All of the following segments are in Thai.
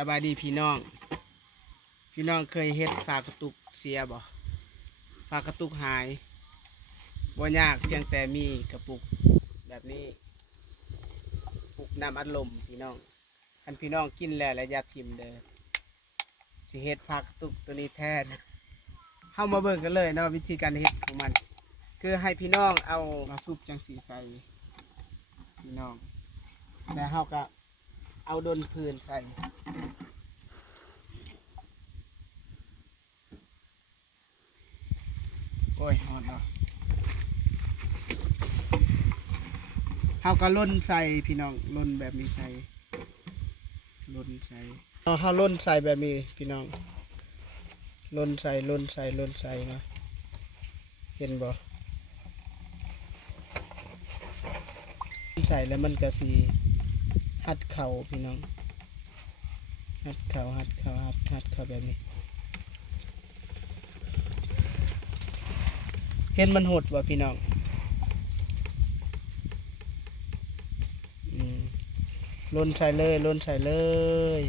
สบายดีพี่น้องเคยเฮ็ดฝากระตุกเสียบ่ฝากระตุกหายบ่ยากเพียงแต่มีกระปุกแบบนี้ปุกน้ำอัดลมพี่น้องคันพี่น้องกินแล้วอย่าทิ่มเด้อสิเฮ็ดฝากระตุกตัวนี้แทนเฮามาเบิ่งกันเลยเนาะวิธีการเฮ็ดของมันคือให้พี่น้องเอามาซุปจังสีใส่พี่น้องแล้วเฮาก็เอาดนพื้นใส่โอ้ยฮอดเนาะเฮาก็ล่นใส่พี่น้องล่นแบบนี้ใส่ล่นใส่เฮาล่นใส่แบบนี้พี่น้องล่นใส่เนาะเห็นบ่ใส่แล้วมันก็สิหัดเข่าพี่น้องหัดเข่าแบบนี้เห็นมันหดบ่พี่น้องล่นใส่เลย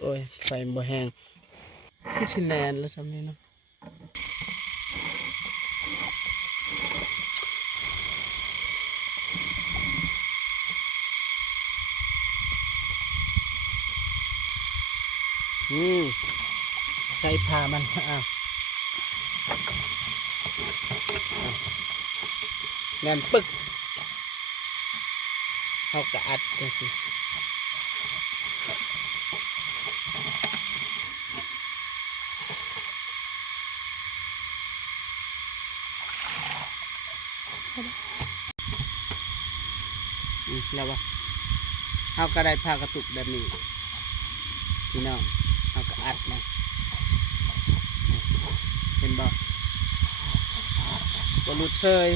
โอ้ยใส่บ่แห้งคือสิแน่นแล้วซ้ำนี้เนาะใส่ผ้ามันแน่นปึกเขากระอัดจังสิแล้ววะเขาก็ได้ผ้ากระตุกแบบนี้พี่น้องเขาก็อัดนะเห็นบ่ก็รุดเชย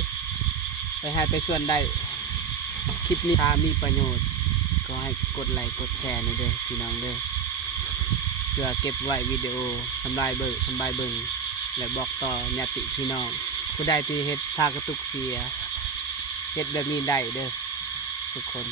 ไปให้ไปส่วนได้คลิปนี้ถ้ามีประโยชน์ก็ให้กดไลค์กดแชร์หน่อยเด้อพี่น้องเด้อเพื่อเก็บไว้วิดีโอสำบายเบิ่งและบอกต่อญาติพี่น้องผู้ใดที่เฮ็ดผ้ากระตุกเสียเฮ็ดแบบนี้ได้เด้อทุกคน